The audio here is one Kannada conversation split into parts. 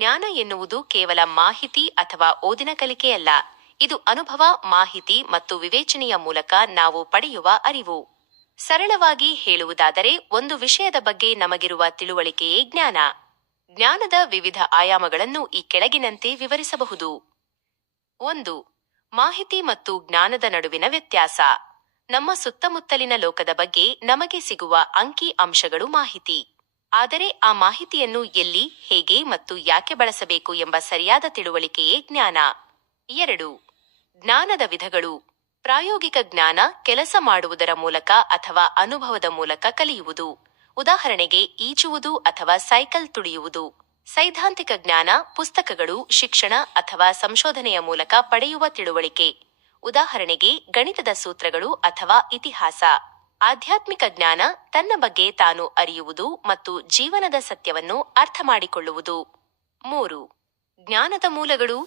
ಜ್ಞಾನ ಎನ್ನುವುದು ಕೇವಲ ಮಾಹಿತಿ ಅಥವಾ ಓದಿನ ಕಲಿಕೆಯಲ್ಲ. ಇದು ಅನುಭವ, ಮಾಹಿತಿ ಮತ್ತು ವಿವೇಚನೆಯ ಮೂಲಕ ನಾವು ಪಡೆಯುವ ಅರಿವು. ಸರಳವಾಗಿ ಹೇಳುವುದಾದರೆ, ಒಂದು ವಿಷಯದ ಬಗ್ಗೆ ನಮಗಿರುವ ತಿಳುವಳಿಕೆಯೇ ಜ್ಞಾನ. ಜ್ಞಾನದ ವಿವಿಧ ಆಯಾಮಗಳನ್ನು ಈ ಕೆಳಗಿನಂತೆ ವಿವರಿಸಬಹುದು. 1. ಮಾಹಿತಿ ಮತ್ತು ಜ್ಞಾನದ ನಡುವಿನ ವ್ಯತ್ಯಾಸ. ನಮ್ಮ ಸುತ್ತಮುತ್ತಲಿನ ಲೋಕದ ಬಗ್ಗೆ ನಮಗೆ ಸಿಗುವ ಅಂಕಿ ಅಂಶಗಳು ಮಾಹಿತಿ. ಆದರೆ ಆ ಮಾಹಿತಿಯನ್ನು ಎಲ್ಲಿ, ಹೇಗೆ ಮತ್ತು ಯಾಕೆ ಬಳಸಬೇಕು ಎಂಬ ಸರಿಯಾದ ತಿಳುವಳಿಕೆಯೇ ಜ್ಞಾನ. 2. ಜ್ಞಾನದ ವಿಧಗಳು. ಪ್ರಾಯೋಗಿಕ ಜ್ಞಾನ ಕೆಲಸ ಮಾಡುವುದರ ಮೂಲಕ ಅಥವಾ ಅನುಭವದ ಮೂಲಕ ಕಲಿಯುವುದು. ಉದಾಹರಣೆಗೆ, ಈಜುವುದು ಅಥವಾ ಸೈಕಲ್ ತುಳಿಯುವುದು. ಸೈದ್ಧಾಂತಿಕ ಜ್ಞಾನ ಪುಸ್ತಕಗಳು, ಶಿಕ್ಷಣ ಅಥವಾ ಸಂಶೋಧನೆಯ ಮೂಲಕ ಪಡೆಯುವ ತಿಳುವಳಿಕೆ. ಉದಾಹರಣೆಗೆ, ಗಣಿತದ ಸೂತ್ರಗಳು ಅಥವಾ ಇತಿಹಾಸ. ಆಧ್ಯಾತ್ಮಿಕ ಜ್ಞಾನ ತನ್ನ ಬಗ್ಗೆ ತಾನು ಅರಿಯುವುದು ಮತ್ತು ಜೀವನದ ಸತ್ಯವನ್ನು ಅರ್ಥಮಾಡಿಕೊಳ್ಳುವುದು. 3. ಜ್ಞಾನದ ಮೂಲಗಳು.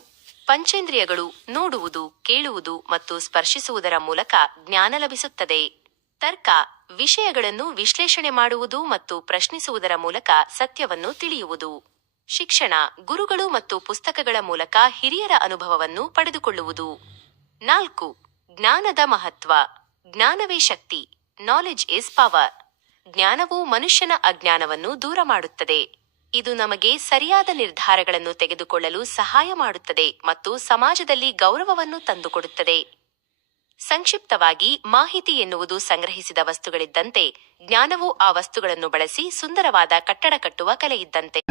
ಪಂಚೇಂದ್ರಿಯಗಳು ನೋಡುವುದು, ಕೇಳುವುದು ಮತ್ತು ಸ್ಪರ್ಶಿಸುವುದರ ಮೂಲಕ ಜ್ಞಾನ ಲಭಿಸುತ್ತದೆ. ತರ್ಕ ವಿಷಯಗಳನ್ನು ವಿಶ್ಲೇಷಣೆ ಮಾಡುವುದು ಮತ್ತು ಪ್ರಶ್ನಿಸುವುದರ ಮೂಲಕ ಸತ್ಯವನ್ನು ತಿಳಿಯುವುದು. ಶಿಕ್ಷಣ ಗುರುಗಳು ಮತ್ತು ಪುಸ್ತಕಗಳ ಮೂಲಕ ಹಿರಿಯರ ಅನುಭವವನ್ನು ಪಡೆದುಕೊಳ್ಳುವುದು. 4. ಜ್ಞಾನದ ಮಹತ್ವ. ಜ್ಞಾನವೇ ಶಕ್ತಿ. Knowledge is power. ಜ್ಞಾನವು ಮನುಷ್ಯನ ಅಜ್ಞಾನವನ್ನು ದೂರ ಮಾಡುತ್ತದೆ. ಇದು ನಮಗೆ ಸರಿಯಾದ ನಿರ್ಧಾರಗಳನ್ನು ತೆಗೆದುಕೊಳ್ಳಲು ಸಹಾಯ ಮಾಡುತ್ತದೆ ಮತ್ತು ಸಮಾಜದಲ್ಲಿ ಗೌರವವನ್ನು ತಂದುಕೊಡುತ್ತದೆ. ಸಂಕ್ಷಿಪ್ತವಾಗಿ, ಮಾಹಿತಿ ಎನ್ನುವುದು ಸಂಗ್ರಹಿಸಿದ ವಸ್ತುಗಳಿದ್ದಂತೆ, ಜ್ಞಾನವು ಆ ವಸ್ತುಗಳನ್ನು ಬಳಸಿ ಸುಂದರವಾದ ಕಟ್ಟಡ ಕಟ್ಟುವ ಕಲೆಯಿದ್ದಂತೆ.